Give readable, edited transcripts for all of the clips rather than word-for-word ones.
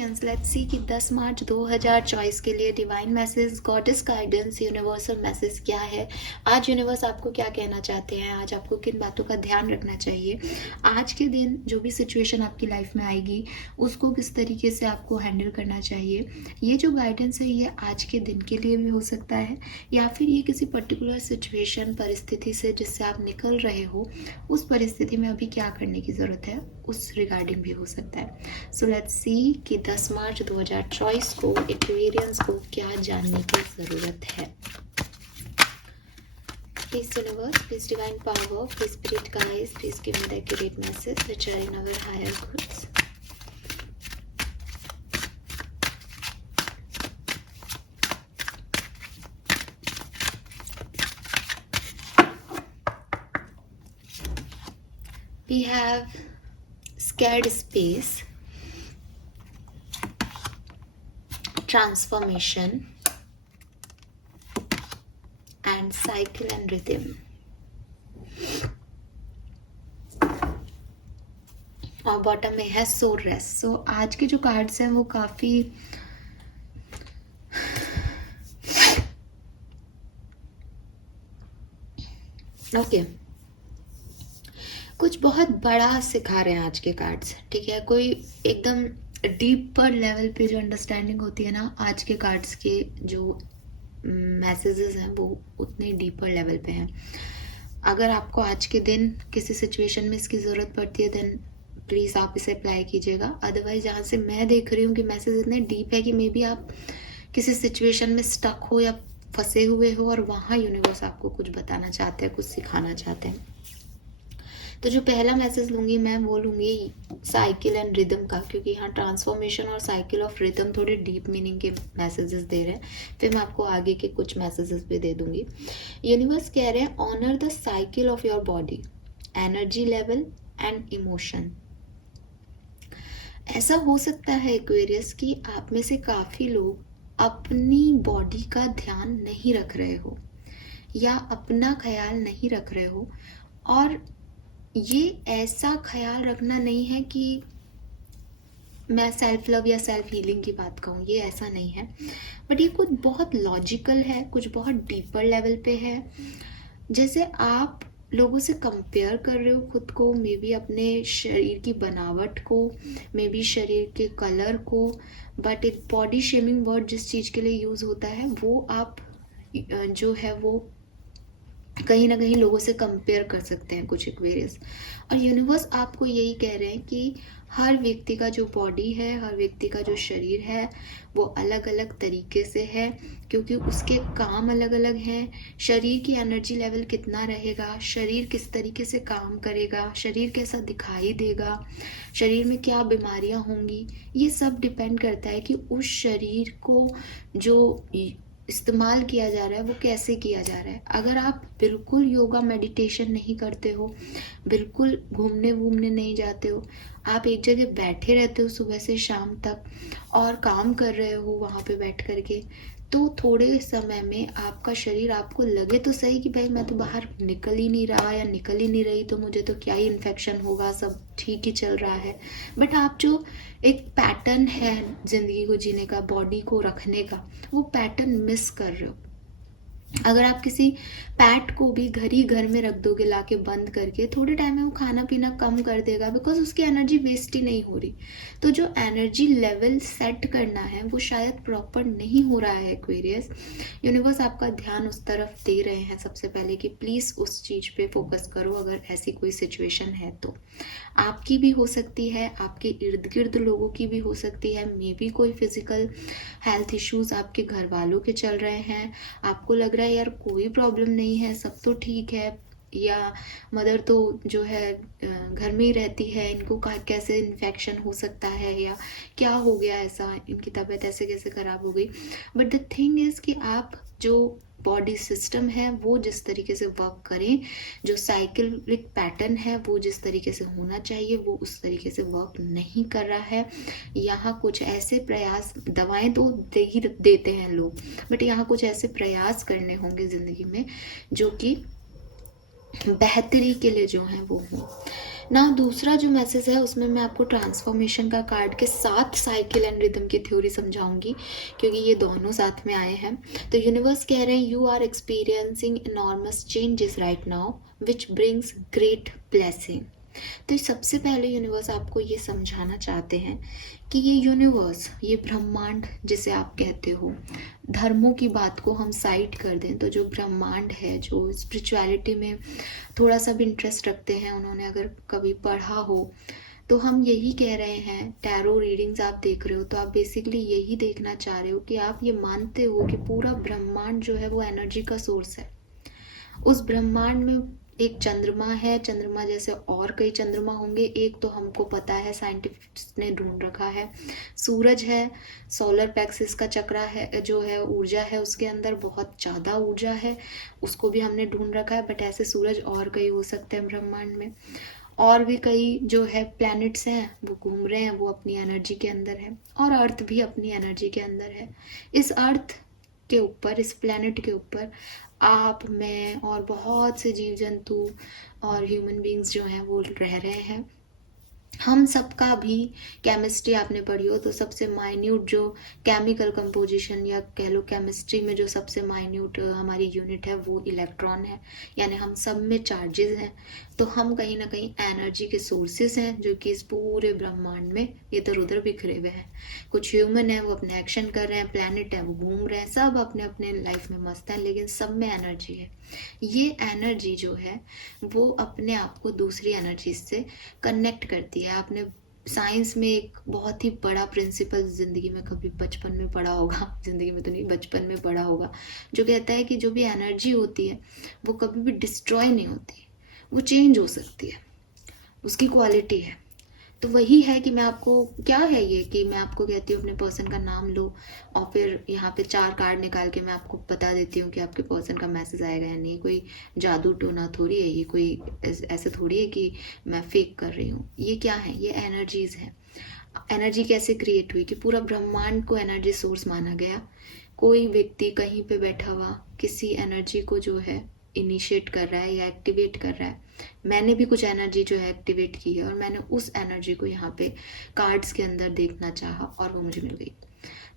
Aquarians let's see कि 10 मार्च 2024 के लिए divine message, goddess guidance, universal message क्या है। आज यूनिवर्स आपको क्या कहना चाहते हैं, आज आपको किन बातों का ध्यान रखना चाहिए, आज के दिन जो भी सिचुएशन आपकी लाइफ में आएगी उसको किस तरीके से आपको हैंडल करना चाहिए। ये जो गाइडेंस है ये आज के दिन के लिए भी हो सकता है या फिर ये किसी पर्टिकुलर सिचुएशन परिस्थिति से जिससे आप निकल रहे हो उस परिस्थिति में अभी क्या करने की ज़रूरत है उस रिगार्डिंग भी हो सकता है। सो लेट्स सी कि 10 मार्च 2024 को एक्वेरियंस को क्या जानने की ज़रूरत है। Please universe, please divine power, please spirit guides, please give me the accurate message which are in our higher goods. We have scared space, transformation, and cycle and rhythm. और bottom में है soul rest. सो आज के जो cards हैं वो काफ़ी okay कुछ बहुत बड़ा सिखा रहे हैं आज के कार्ड्स। ठीक है, कोई एकदम डीपर लेवल पे जो अंडरस्टैंडिंग होती है ना, आज के कार्ड्स के जो मैसेजेस हैं वो उतने डीपर लेवल पे हैं। अगर आपको आज के दिन किसी सिचुएशन में इसकी ज़रूरत पड़ती है देन प्लीज़ आप इसे अप्लाई कीजिएगा। अदरवाइज जहाँ से मैं देख रही हूँ कि मैसेज इतने डीप है कि मे बी आप किसी सिचुएशन में स्टक हो या फंसे हुए हो और वहाँ यूनिवर्स आपको कुछ बताना चाहते हैं, कुछ सिखाना चाहते हैं। तो जो पहला मैसेज लूँगी मैं वो लूँगी साइकिल एंड रिदम का, क्योंकि यहाँ ट्रांसफॉर्मेशन और साइकिल ऑफ रिदम थोड़े डीप मीनिंग के मैसेजेस दे रहे हैं। फिर मैं आपको आगे के कुछ मैसेजेस भी दे दूँगी। यूनिवर्स कह रहे हैं honour the cycle of your body, energy level and emotion. ऐसा हो सकता है एक्वेरियस कि आप में से काफ़ी लोग अपनी बॉडी का ध्यान नहीं रख रहे हो या अपना ख्याल नहीं रख रहे हो। और ये ऐसा ख्याल रखना नहीं है कि मैं सेल्फ लव या सेल्फ हीलिंग की बात कहूँ, ये ऐसा नहीं है, बट ये कुछ बहुत लॉजिकल है, कुछ बहुत डीपर लेवल पे है। जैसे आप लोगों से कंपेयर कर रहे हो खुद को, मे बी अपने शरीर की बनावट को, मे बी शरीर के कलर को, बट एक बॉडी शेमिंग वर्ड जिस चीज़ के लिए यूज़ होता है वो आप जो है वो कहीं ना कहीं लोगों से कंपेयर कर सकते हैं कुछ एक्वेरियस। और यूनिवर्स आपको यही कह रहे हैं कि हर व्यक्ति का जो बॉडी है, हर व्यक्ति का जो शरीर है वो अलग अलग तरीके से है, क्योंकि उसके काम अलग अलग हैं। शरीर की एनर्जी लेवल कितना रहेगा, शरीर किस तरीके से काम करेगा, शरीर कैसा दिखाई देगा, शरीर में क्या बीमारियां होंगी, ये सब डिपेंड करता है कि उस शरीर को जो इस्तेमाल किया जा रहा है वो कैसे किया जा रहा है। अगर आप बिल्कुल योगा मेडिटेशन नहीं करते हो, बिल्कुल घूमने वूमने नहीं जाते हो, आप एक जगह बैठे रहते हो सुबह से शाम तक और काम कर रहे हो वहाँ पे बैठ करके, तो थोड़े समय में आपका शरीर, आपको लगे तो सही कि भाई मैं तो बाहर निकल ही नहीं रहा या निकल ही नहीं रही तो मुझे तो क्या ही इन्फेक्शन होगा, सब ठीक ही चल रहा है, बट आप जो एक पैटर्न है ज़िंदगी को जीने का, बॉडी को रखने का, वो पैटर्न मिस कर रहे हो। अगर आप किसी पैट को भी घर में रख दोगे लाके बंद करके, थोड़े टाइम में वो खाना पीना कम कर देगा, बिकॉज उसकी एनर्जी वेस्ट ही नहीं हो रही। तो जो एनर्जी लेवल सेट करना है वो शायद प्रॉपर नहीं हो रहा है एक्वेरियस। यूनिवर्स आपका ध्यान उस तरफ दे रहे हैं सबसे पहले कि प्लीज़ उस चीज़ पे फोकस करो। अगर ऐसी कोई सिचुएशन है तो आपकी भी हो सकती है, आपके इर्द गिर्द लोगों की भी हो सकती है, मे बी कोई फिजिकल हेल्थ इश्यूज आपके घर वालों के चल रहे हैं, आपको लग रहा है यार कोई प्रॉब्लम नहीं है, सब तो ठीक है, या मदर तो जो है घर में ही रहती है, इनको कैसे इन्फेक्शन हो सकता है या क्या हो गया ऐसा, इनकी तबीयत ऐसे कैसे ख़राब हो गई। बट द थिंग इज़ कि आप जो बॉडी सिस्टम है वो जिस तरीके से वर्क करें, जो साइकिलिक पैटर्न है वो जिस तरीके से होना चाहिए वो उस तरीके से वर्क नहीं कर रहा है। यहाँ कुछ ऐसे प्रयास, दवाएं तो दे ही देते हैं लोग, बट यहाँ कुछ ऐसे प्रयास करने होंगे ज़िंदगी में जो कि बेहतरी के लिए जो है वो हों ना। दूसरा जो मैसेज है उसमें मैं आपको ट्रांसफॉर्मेशन का कार्ड के साथ साइकिल एंड रिदम की थ्योरी समझाऊंगी, क्योंकि ये दोनों साथ में आए हैं। तो यूनिवर्स कह रहे हैं you are experiencing enormous changes right now which brings great blessing. तो सबसे पहले यूनिवर्स आपको ये समझाना चाहते हैं कि ये यूनिवर्स, ये ब्रह्मांड जिसे आप कहते हो, धर्मों की बात को हम साइड कर दें तो जो ब्रह्मांड है, जो स्पिरिचुअलिटी में थोड़ा सा भी इंटरेस्ट रखते हैं, उन्होंने अगर कभी पढ़ा हो, तो हम यही कह रहे हैं। टैरो रीडिंग्स आप देख रहे हो तो आप बेसिकली यही देखना चाह रहे हो कि आप ये मानते हो कि पूरा ब्रह्मांड जो है वो एनर्जी का सोर्स है। उस ब्रह्मांड में एक चंद्रमा है, चंद्रमा जैसे और कई चंद्रमा होंगे, एक तो हमको पता है, साइंटिस्ट्स ने ढूंढ रखा है। सूरज है, सोलर प्लेक्सिस का चक्रा है, जो है ऊर्जा है उसके अंदर बहुत ज़्यादा ऊर्जा है, उसको भी हमने ढूंढ रखा है। बट ऐसे सूरज और कई हो सकते हैं ब्रह्मांड में, और भी कई जो है प्लैनेट्स हैं वो घूम रहे हैं, वो अपनी एनर्जी के अंदर है, और अर्थ भी अपनी एनर्जी के अंदर है। इस अर्थ के ऊपर, इस प्लैनेट के ऊपर आप, मैं और बहुत से जीव जंतु और ह्यूमन बींग्स जो हैं वो रह रहे हैं। हम सबका भी केमिस्ट्री आपने पढ़ी हो तो सबसे माइन्यूट जो केमिकल कंपोजिशन या कह लो केमिस्ट्री में जो सबसे माइन्यूट हमारी यूनिट है वो इलेक्ट्रॉन है। यानी हम सब में चार्जेस हैं, तो हम कहीं ना कहीं एनर्जी के सोर्सेस हैं जो कि इस पूरे ब्रह्मांड में इधर उधर बिखरे हुए हैं। कुछ ह्यूमन है वो अपने एक्शन कर रहे हैं, प्लैनेट है वो घूम रहे हैं, सब अपने अपने लाइफ में मस्त हैं, लेकिन सब में एनर्जी है। ये एनर्जी जो है वो अपने आप को दूसरी एनर्जी से कनेक्ट करती है। आपने साइंस में एक बहुत ही बड़ा प्रिंसिपल ज़िंदगी में कभी बचपन में पढ़ा होगा, ज़िंदगी में तो नहीं, बचपन में पढ़ा होगा, जो कहता है कि जो भी एनर्जी होती है वो कभी भी डिस्ट्रॉय नहीं होती, वो चेंज हो सकती है, उसकी क्वालिटी है। तो वही है कि मैं आपको, क्या है ये कि मैं आपको कहती हूँ अपने पर्सन का नाम लो, और फिर यहाँ पे 4 कार्ड निकाल के मैं आपको बता देती हूँ कि आपके पर्सन का मैसेज आएगा या नहीं। कोई जादू टोना थोड़ी है ये, कोई ऐसे थोड़ी है कि मैं फेक कर रही हूँ। ये क्या है, ये एनर्जीज है। एनर्जी कैसे क्रिएट हुई कि पूरा ब्रह्मांड को एनर्जी सोर्स माना गया। कोई व्यक्ति कहीं पे बैठा हुआ किसी एनर्जी को जो है इनिशिएट कर रहा है या एक्टिवेट कर रहा है। मैंने भी कुछ एनर्जी जो है एक्टिवेट की है, और मैंने उस एनर्जी को यहाँ पे कार्ड्स के अंदर देखना चाहा और वो मुझे मिल गई।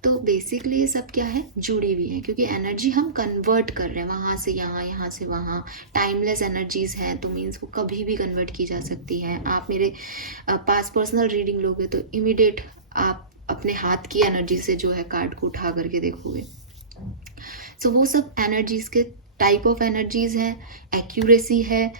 तो बेसिकली ये सब क्या है, जुड़ी हुई है, क्योंकि एनर्जी हम कन्वर्ट कर रहे हैं वहाँ से यहाँ, यहाँ से वहाँ। टाइमलेस एनर्जीज हैं तो मीन्स वो कभी भी कन्वर्ट की जा सकती हैं। आप मेरे पास पर्सनल रीडिंग लोगे तो इमीडिएट आप अपने हाथ की एनर्जी से जो है कार्ड को उठा करके देखोगे। सो वो सब एनर्जीज के टाइप ऑफ एनर्जीज हैं, एक्यूरेसी है।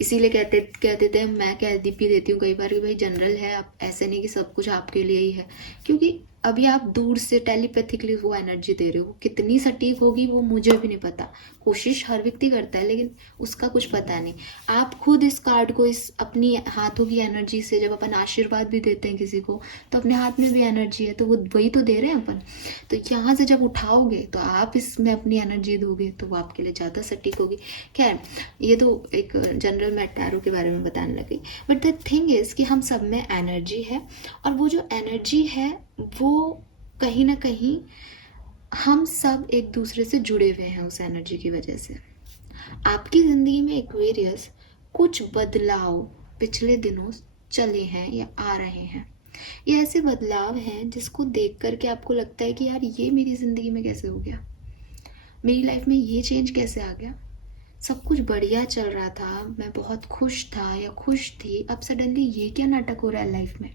इसीलिए कह देते हैं, मैं कह भी देती हूँ कई बार कि भाई जनरल है, आप ऐसे नहीं कि सब कुछ आपके लिए ही है, क्योंकि अभी आप दूर से टेलीपैथिकली वो एनर्जी दे रहे हो, कितनी सटीक होगी वो मुझे भी नहीं पता। कोशिश हर व्यक्ति करता है लेकिन उसका कुछ पता नहीं। आप खुद इस कार्ड को इस अपनी हाथों की एनर्जी से, जब अपन आशीर्वाद भी देते हैं किसी को तो अपने हाथ में भी एनर्जी है, तो वो वही तो दे रहे हैं अपन। तो यहाँ से जब उठाओगे तो आप इसमें अपनी एनर्जी दोगे तो वो आपके लिए ज़्यादा सटीक होगी। खैर, ये तो एक जनरल मैं टैरो के बारे में बताने लगी, बट द थिंग इज़ कि हम सब में एनर्जी है, और वो जो एनर्जी है वो कहीं ना कहीं हम सब एक दूसरे से जुड़े हुए हैं उस एनर्जी की वजह से। आपकी ज़िंदगी में एक्वेरियस कुछ बदलाव पिछले दिनों चले हैं या आ रहे हैं। ये ऐसे बदलाव हैं जिसको देख करके आपको लगता है कि यार ये मेरी ज़िंदगी में कैसे हो गया, मेरी लाइफ में ये चेंज कैसे आ गया। सब कुछ बढ़िया चल रहा था, मैं बहुत खुश था या खुश थी, अब सडनली ये क्या नाटक हो रहा है लाइफ में।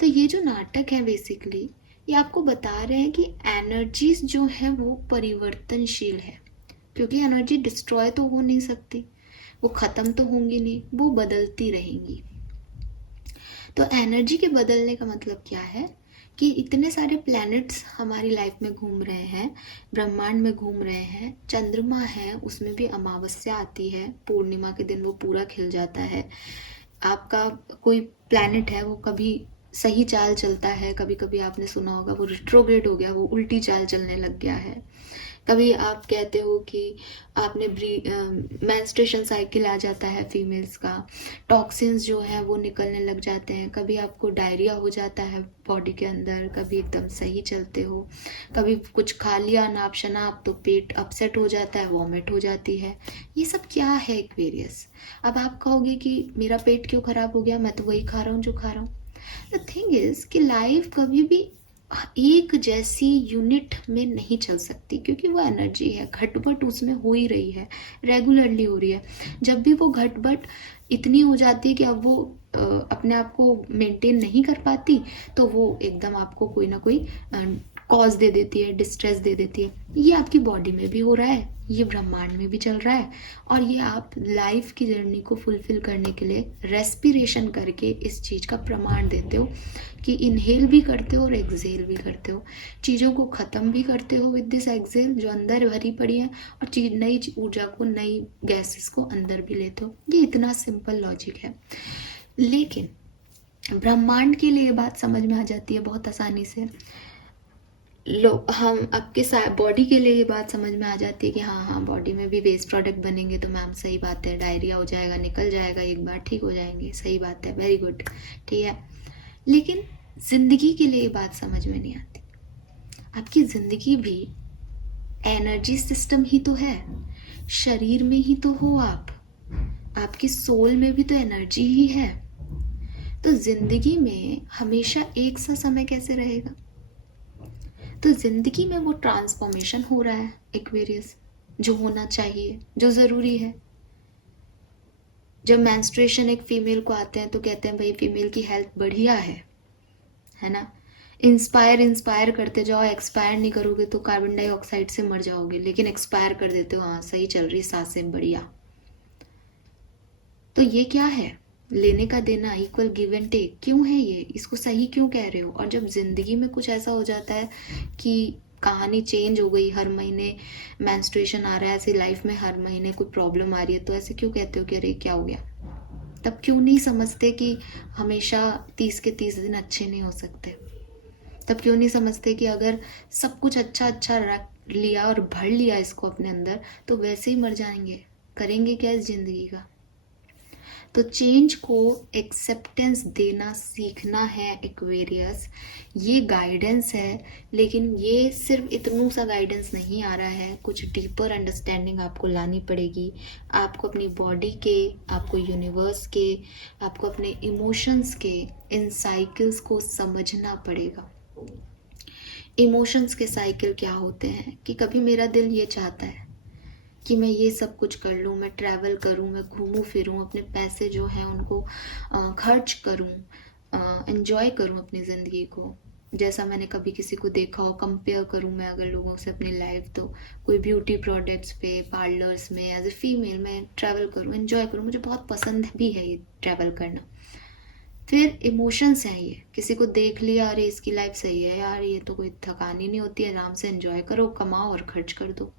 तो ये जो नाटक है बेसिकली ये आपको बता रहे हैं कि एनर्जीज जो है वो परिवर्तनशील है, क्योंकि एनर्जी डिस्ट्रॉय तो हो नहीं सकती, वो ख़त्म तो होंगी नहीं, वो बदलती रहेंगी। तो एनर्जी के बदलने का मतलब क्या है कि इतने सारे प्लैनेट्स हमारी लाइफ में घूम रहे हैं, ब्रह्मांड में घूम रहे हैं। चंद्रमा है, उसमें भी अमावस्या आती है, पूर्णिमा के दिन वो पूरा खिल जाता है। आपका कोई प्लैनेट है वो कभी सही चाल चलता है, कभी कभी आपने सुना होगा वो रिट्रोग्रेड हो गया, वो उल्टी चाल चलने लग गया है। कभी आप कहते हो कि आपने मेंस्ट्रुएशन साइकिल आ जाता है फीमेल्स का, टॉक्सिन्स जो है वो निकलने लग जाते हैं, कभी आपको डायरिया हो जाता है बॉडी के अंदर, कभी एकदम सही चलते हो, कभी कुछ खा लिया नाप शनाप तो पेट अपसेट हो जाता है, वॉमिट हो जाती है। ये सब क्या है एक्वेरियस? अब आप कहोगे कि मेरा पेट क्यों खराब हो गया, मैं तो वही खा रहा हूँ जो खा रहा हूँ। द थिंग इज कि लाइफ कभी भी एक जैसी यूनिट में नहीं चल सकती, क्योंकि वो एनर्जी है, घटबट उसमें हो ही रही है, रेगुलरली हो रही है। जब भी वो घटबट इतनी हो जाती है कि अब वो अपने आप को मेंटेन नहीं कर पाती, तो वो एकदम आपको कोई ना कोई कॉज दे देती है, डिस्ट्रेस दे देती है। ये आपकी बॉडी में भी हो रहा है, ये ब्रह्मांड में भी चल रहा है, और ये आप लाइफ की जर्नी को फुलफिल करने के लिए रेस्पिरेशन करके इस चीज़ का प्रमाण देते हो कि इनहेल भी करते हो और एक्सहेल भी करते हो, चीज़ों को ख़त्म भी करते हो विद दिस एक्सहेल जो अंदर भरी पड़ी है, और नई ऊर्जा को, नई गैसेस को अंदर भी लेते हो। ये इतना सिंपल लॉजिक है, लेकिन ब्रह्मांड के लिए ये बात समझ में आ जाती है बहुत आसानी से। हम आपके बॉडी के लिए ये बात समझ में आ जाती है कि हाँ हाँ, बॉडी में भी वेस्ट प्रोडक्ट बनेंगे तो मैम सही बात है, डायरिया हो जाएगा, निकल जाएगा, एक बार ठीक हो जाएंगे, सही बात है, वेरी गुड, ठीक है। लेकिन जिंदगी के लिए ये बात समझ में नहीं आती। आपकी जिंदगी भी एनर्जी सिस्टम ही तो है, शरीर में ही तो हो आप, आपकी सोल में भी तो एनर्जी ही है। तो जिंदगी में हमेशा एक सा समय कैसे रहेगा? तो जिंदगी में वो ट्रांसफॉर्मेशन हो रहा है एक्वेरियस, जो होना चाहिए, जो ज़रूरी है। जब मेंस्ट्रुएशन एक फीमेल को आते हैं तो कहते हैं भाई फीमेल की हेल्थ बढ़िया है ना। इंस्पायर करते जाओ, एक्सपायर नहीं करोगे तो कार्बन डाइऑक्साइड से मर जाओगे, लेकिन एक्सपायर कर देते हो, हाँ सही चल रही सांसें, बढ़िया। तो ये क्या है? लेने का देना, इक्वल गिव एंड टेक क्यों है ये? इसको सही क्यों कह रहे हो? और जब जिंदगी में कुछ ऐसा हो जाता है कि कहानी चेंज हो गई, हर महीने मेंस्ट्रुएशन आ रहा है, ऐसे लाइफ में हर महीने कोई प्रॉब्लम आ रही है, तो ऐसे क्यों कहते हो कि अरे क्या हो गया? तब क्यों नहीं समझते कि हमेशा 30 के 30 दिन अच्छे नहीं हो सकते? तब क्यों नहीं समझते कि अगर सब कुछ अच्छा अच्छा रख लिया और भर लिया इसको अपने अंदर, तो वैसे ही मर जाएंगे, करेंगे क्या इस जिंदगी का? तो चेंज को एक्सेप्टेंस देना सीखना है एक्वेरियस। ये गाइडेंस है, लेकिन ये सिर्फ इतनू सा गाइडेंस नहीं आ रहा है, कुछ डीपर अंडरस्टैंडिंग आपको लानी पड़ेगी। आपको अपनी बॉडी के, आपको यूनिवर्स के, आपको अपने इमोशंस के इन साइकिल्स को समझना पड़ेगा। इमोशंस के साइकिल क्या होते हैं कि कभी मेरा दिल ये चाहता है कि मैं ये सब कुछ कर लूँ, मैं ट्रैवल करूँ, मैं घूमूं फिरूँ, अपने पैसे जो हैं उनको खर्च करूँ, एंजॉय करूँ अपनी ज़िंदगी को, जैसा मैंने कभी किसी को देखा हो, कंपेयर करूँ मैं अगर लोगों से अपनी लाइफ, तो कोई ब्यूटी प्रोडक्ट्स पे, पार्लर्स में, एज ए फीमेल मैं ट्रैवल करूँ, एंजॉय करूँ, मुझे बहुत पसंद भी है ये ट्रैवल करना। फिर इमोशंस हैं, ये किसी को देख लिया, अरे इसकी लाइफ सही है यार, ये तो कोई थकान ही नहीं होती, आराम से एंजॉय करो, कमाओ और खर्च कर दो।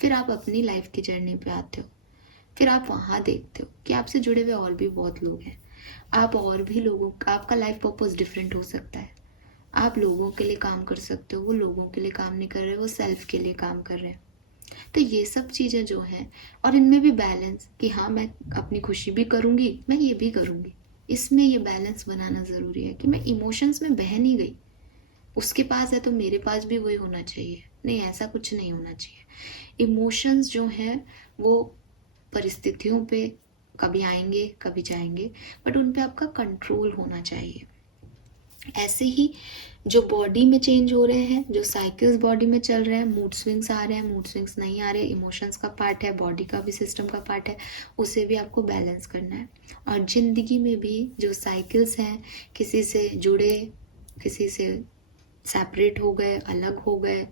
फिर आप अपनी लाइफ की जर्नी पे आते हो, फिर आप वहाँ देखते हो कि आपसे जुड़े हुए और भी बहुत लोग हैं, आप और भी लोगों का, आपका लाइफ पर्पस डिफरेंट हो सकता है, आप लोगों के लिए काम कर सकते हो, वो लोगों के लिए काम नहीं कर रहे, वो सेल्फ के लिए काम कर रहे हैं। तो ये सब चीज़ें जो हैं, और इनमें भी बैलेंस कि हाँ मैं अपनी खुशी भी करूँगी, मैं ये भी करूँगी, इसमें ये बैलेंस बनाना ज़रूरी है कि मैं इमोशंस में बह नहीं गई, उसके पास है तो मेरे पास भी वही होना चाहिए, नहीं ऐसा कुछ नहीं होना चाहिए। इमोशंस जो हैं वो परिस्थितियों पे कभी आएंगे कभी जाएंगे, बट उन पे आपका कंट्रोल होना चाहिए। ऐसे ही जो बॉडी में चेंज हो रहे हैं, जो साइकिल्स बॉडी में चल रहे हैं, मूड स्विंग्स आ रहे हैं, मूड स्विंग्स नहीं आ रहे, इमोशंस का पार्ट है, बॉडी का भी सिस्टम का पार्ट है, उसे भी आपको बैलेंस करना है। और ज़िंदगी में भी जो साइकिल्स हैं, किसी से जुड़े, किसी से सेपरेट हो गए, अलग हो गए,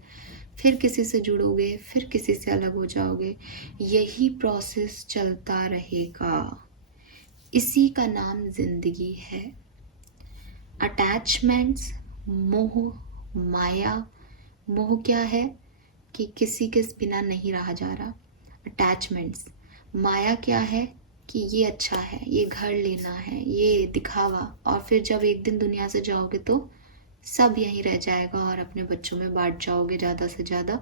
फिर किसी से जुड़ोगे, फिर किसी से अलग हो जाओगे, यही प्रोसेस चलता रहेगा। इसी का नाम जिंदगी है। अटैचमेंट्स, मोह, माया। मोह क्या है कि किसी के बिना नहीं रहा जा रहा, अटैचमेंट्स। माया क्या है कि ये अच्छा है, ये घर लेना है, ये दिखावा, और फिर जब एक दिन दुनिया से जाओगे तो सब यहीं रह जाएगा और अपने बच्चों में बांट जाओगे ज़्यादा से ज़्यादा,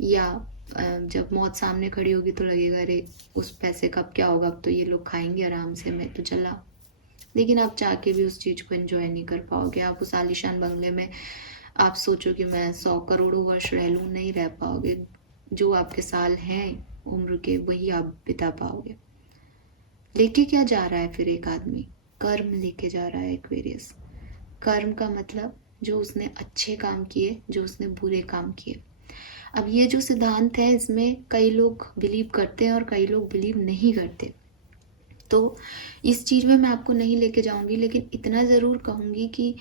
या जब मौत सामने खड़ी होगी तो लगेगा अरे उस पैसे का अब क्या होगा, अब तो ये लोग खाएंगे आराम से, मैं तो चला। लेकिन आप चाह के भी उस चीज़ को एंजॉय नहीं कर पाओगे। आप उस आलीशान बंगले में आप सोचो कि मैं 100 करोड़ों वर्ष रह लूँ, नहीं रह पाओगे। जो आपके साल हैं उम्र के वही आप बिता पाओगे। लेके क्या जा रहा है फिर एक आदमी? कर्म लेके जा रहा है एक्वेरियस। कर्म का मतलब जो उसने अच्छे काम किए, जो उसने बुरे काम किए। अब ये जो सिद्धांत है इसमें कई लोग बिलीव करते हैं और कई लोग बिलीव नहीं करते। तो इस चीज़ में मैं आपको नहीं लेके जाऊंगी, लेकिन इतना ज़रूर कहूँगी कि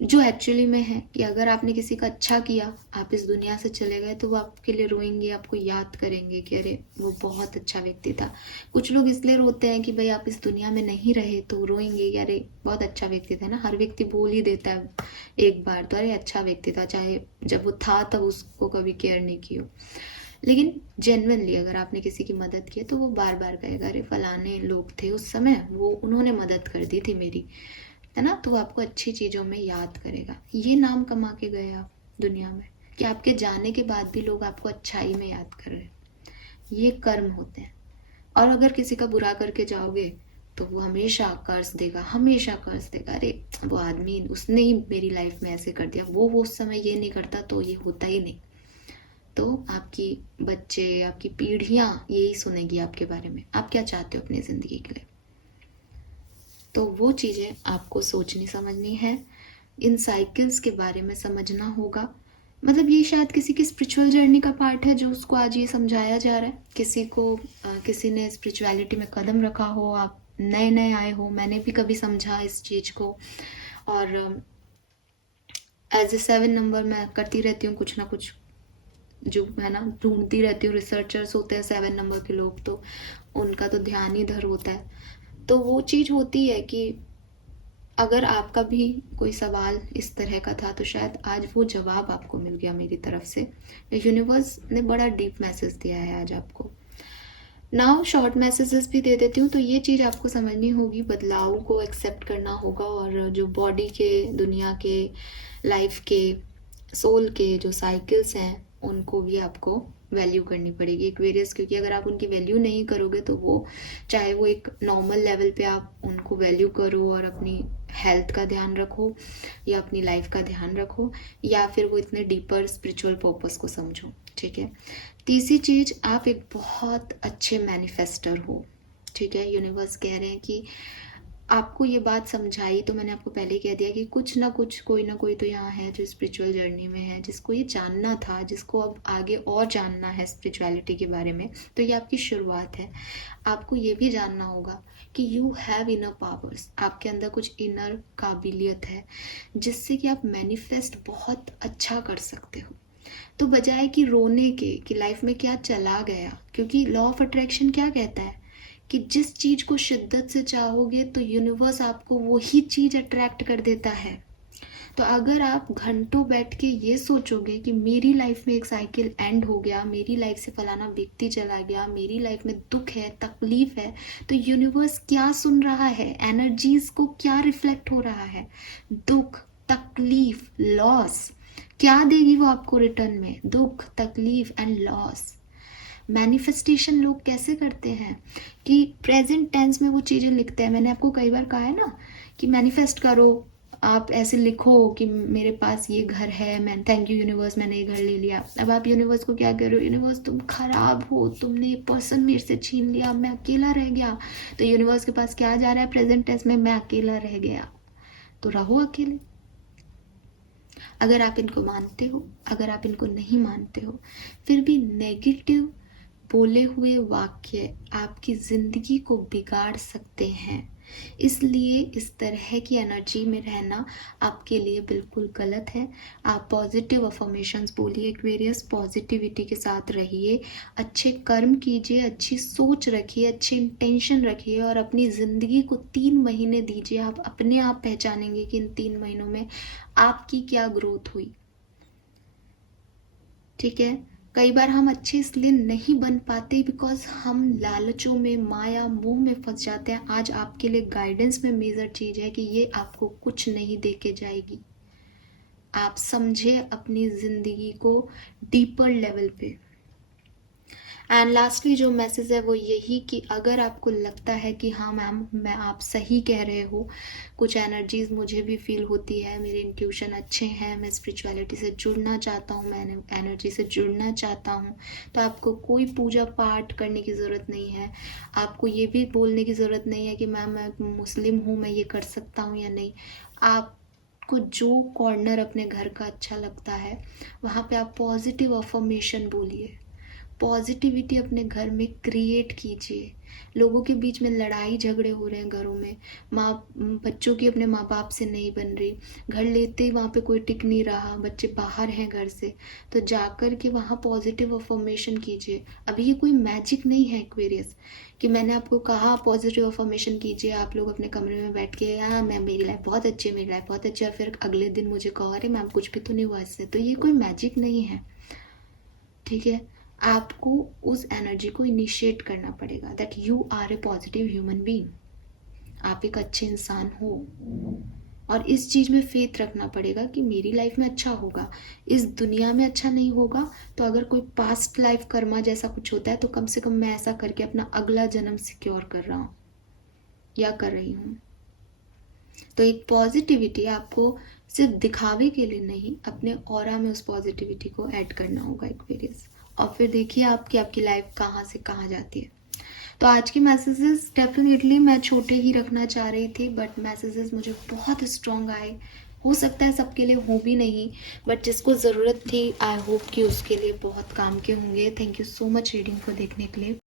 जो एक्चुअली में है कि अगर आपने किसी का अच्छा किया, आप इस दुनिया से चले गए, तो वो आपके लिए रोएंगे, आपको याद करेंगे कि अरे वो बहुत अच्छा व्यक्ति था। कुछ लोग इसलिए रोते हैं कि भाई आप इस दुनिया में नहीं रहे तो रोएंगे कि अरे बहुत अच्छा व्यक्ति था ना। हर व्यक्ति बोल ही देता है एक बार तो, अरे अच्छा व्यक्ति था, चाहे जब वो था तब उसको कभी केयर नहीं की हो। लेकिन जेन्युइनली अगर आपने किसी की मदद की है तो वो बार बार कहेगा अरे फलाने लोग थे उस समय, वो उन्होंने मदद कर दी थी मेरी, है ना। तो वो आपको अच्छी चीज़ों में याद करेगा। ये नाम कमा के गए आप दुनिया में कि आपके जाने के बाद भी लोग आपको अच्छाई में याद कर रहे हैं। ये कर्म होते हैं। और अगर किसी का बुरा करके जाओगे तो वो हमेशा कर्ज देगा, हमेशा कर्ज देगा, अरे वो आदमी उसने ही मेरी लाइफ में ऐसे कर दिया, वो उस समय ये नहीं करता तो ये होता ही नहीं। तो आपकी बच्चे, आपकी पीढ़ियां यही सुनेगी आपके बारे में, आप क्या चाहते हो अपनी ज़िंदगी के लिए। तो वो चीज़ें आपको सोचनी समझनी है, इन साइकिल्स के बारे में समझना होगा। मतलब ये शायद किसी की स्पिरिचुअल जर्नी का पार्ट है जो उसको आज ये समझाया जा रहा है। किसी को किसी ने स्पिरिचुअलिटी में कदम रखा हो, आप नए नए आए हो, मैंने भी कभी समझा इस चीज़ को। और एज ए 7 नंबर मैं करती रहती हूँ कुछ ना कुछ, जो है ना, ढूंढती रहती हूँ। रिसर्चर्स होते हैं 7 नंबर के लोग, तो उनका तो ध्यान इधर होता है। तो वो चीज़ होती है कि अगर आपका भी कोई सवाल इस तरह का था तो शायद आज वो जवाब आपको मिल गया मेरी तरफ से। यूनिवर्स ने बड़ा डीप मैसेज दिया है आज आपको। नाउ शॉर्ट मैसेजेस भी दे देती हूँ। तो ये चीज़ आपको समझनी होगी, बदलाव को एक्सेप्ट करना होगा, और जो बॉडी के, दुनिया के, लाइफ के, सोल के जो साइकिल्स हैं उनको भी आपको वैल्यू करनी पड़ेगी एक्वेरियस। क्योंकि अगर आप उनकी वैल्यू नहीं करोगे तो वो, चाहे वो एक नॉर्मल लेवल पे आप उनको वैल्यू करो और अपनी हेल्थ का ध्यान रखो या अपनी लाइफ का ध्यान रखो, या फिर वो इतने डीपर स्पिरिचुअल पर्पस को समझो, ठीक है। तीसरी चीज़, आप एक बहुत अच्छे मैनिफेस्टर हो, ठीक है। यूनिवर्स कह रहे हैं कि आपको ये बात समझाई तो मैंने आपको पहले कह दिया कि कुछ ना कुछ, कोई ना कोई तो यहाँ है जो स्पिरिचुअल जर्नी में है, जिसको ये जानना था, जिसको अब आगे और जानना है स्पिरिचुअलिटी के बारे में। तो ये आपकी शुरुआत है। आपको ये भी जानना होगा कि यू हैव इनर पावर्स, आपके अंदर कुछ इनर काबिलियत है जिससे कि आप मैनिफेस्ट बहुत अच्छा कर सकते हो। तो बजाय कि रोने के कि लाइफ में क्या चला गया, क्योंकि लॉ ऑफ अट्रैक्शन क्या कहता है कि जिस चीज को शिद्दत से चाहोगे तो यूनिवर्स आपको वही चीज अट्रैक्ट कर देता है। तो अगर आप घंटों बैठ के ये सोचोगे कि मेरी लाइफ में एक साइकिल एंड हो गया, मेरी लाइफ से फलाना व्यक्ति चला गया, मेरी लाइफ में दुख है, तकलीफ है, तो यूनिवर्स क्या सुन रहा है, एनर्जीज को क्या रिफ्लेक्ट हो रहा है, दुख, तकलीफ, लॉस, क्या देगी वो आपको रिटर्न में? दुख, तकलीफ एंड लॉस। मैनिफेस्टेशन लोग कैसे करते हैं कि प्रेजेंट टेंस में वो चीज़ें लिखते हैं। मैंने आपको कई बार कहा है ना कि मैनिफेस्ट करो, आप ऐसे लिखो कि मेरे पास ये घर है, मैं थैंक यू यूनिवर्स मैंने ये घर ले लिया। अब आप यूनिवर्स को क्या कह रहे हो? यूनिवर्स तुम खराब हो, तुमने ये पर्सन मेरे से छीन लिया, मैं अकेला रह गया। तो यूनिवर्स के पास क्या जा रहा है प्रेजेंट टेंस में? मैं अकेला रह गया। तो रहो अकेले। अगर आप इनको मानते हो, अगर आप इनको नहीं मानते हो, फिर भी नेगेटिव बोले हुए वाक्य आपकी जिंदगी को बिगाड़ सकते हैं। इसलिए इस तरह की एनर्जी में रहना आपके लिए बिल्कुल गलत है। आप पॉजिटिव अफर्मेशंस बोलिए एक्वेरियस, पॉजिटिविटी के साथ रहिए, अच्छे कर्म कीजिए, अच्छी सोच रखिए, अच्छे इंटेंशन रखिए, और अपनी ज़िंदगी को 3 महीने दीजिए। आप अपने आप पहचानेंगे कि इन 3 महीनों में आपकी क्या ग्रोथ हुई, ठीक है। कई बार हम अच्छे इसलिए नहीं बन पाते बिकॉज हम लालचों में, माया, मोह में फंस जाते हैं। आज आपके लिए गाइडेंस में मेजर चीज़ है कि ये आपको कुछ नहीं दे के जाएगी, आप समझे अपनी ज़िंदगी को डीपर लेवल पे। एंड लास्टली जो मैसेज है वो यही कि अगर आपको लगता है कि हाँ मैम मैं आप सही कह रहे हो, कुछ एनर्जीज मुझे भी फील होती है, मेरे इंट्यूशन अच्छे हैं, मैं स्पिरिचुअलिटी से जुड़ना चाहता हूँ, मैं एनर्जी से जुड़ना चाहता हूँ, तो आपको कोई पूजा पाठ करने की ज़रूरत नहीं है। आपको ये भी बोलने की ज़रूरत नहीं है कि मैम मैं मुस्लिम हूँ, मैं ये कर सकता हूँ या नहीं। आपको जो कॉर्नर अपने घर का अच्छा लगता है वहाँ पे आप पॉजिटिव अफर्मेशन बोलिए, पॉजिटिविटी अपने घर में क्रिएट कीजिए। लोगों के बीच में लड़ाई झगड़े हो रहे हैं घरों में, माँ बच्चों की अपने माँ बाप से नहीं बन रही, घर लेते ही वहाँ पे कोई टिक नहीं रहा, बच्चे बाहर हैं घर से, तो जाकर के वहाँ पॉजिटिव अफर्मेशन कीजिए। अभी ये कोई मैजिक नहीं है एक्वेरियस कि मैंने आपको कहा पॉजिटिव अफर्मेशन कीजिए, आप लोग अपने कमरे में बैठ के हाँ मैं मेरी लाइफ बहुत अच्छी है, मेरी लाइफ बहुत अच्छी है, फिर अगले दिन मुझे कहो अरे मैम कुछ भी तो नहीं हुआ इससे। तो ये कोई मैजिक नहीं है, ठीक है। आपको उस एनर्जी को इनिशिएट करना पड़ेगा that you are a positive human being, आप एक अच्छे इंसान हो, और इस चीज़ में फेथ रखना पड़ेगा कि मेरी लाइफ में अच्छा होगा। इस दुनिया में अच्छा नहीं होगा तो अगर कोई पास्ट लाइफ कर्मा जैसा कुछ होता है तो कम से कम मैं ऐसा करके अपना अगला जन्म सिक्योर कर रहा हूँ या कर रही हूँ। तो एक पॉजिटिविटी आपको सिर्फ दिखावे के लिए नहीं, अपने ऑरा में उस पॉजिटिविटी को ऐड करना होगा एक्वेरियस, और फिर देखिए आपकी आपकी लाइफ कहाँ से कहाँ जाती है। तो आज के मैसेजेस डेफिनेटली मैं छोटे ही रखना चाह रही थी, बट मैसेजेस मुझे बहुत स्ट्रॉन्ग आए। हो सकता है सबके लिए हो भी नहीं, बट जिसको ज़रूरत थी आई होप कि उसके लिए बहुत काम के होंगे। Thank you so much reading को देखने के लिए।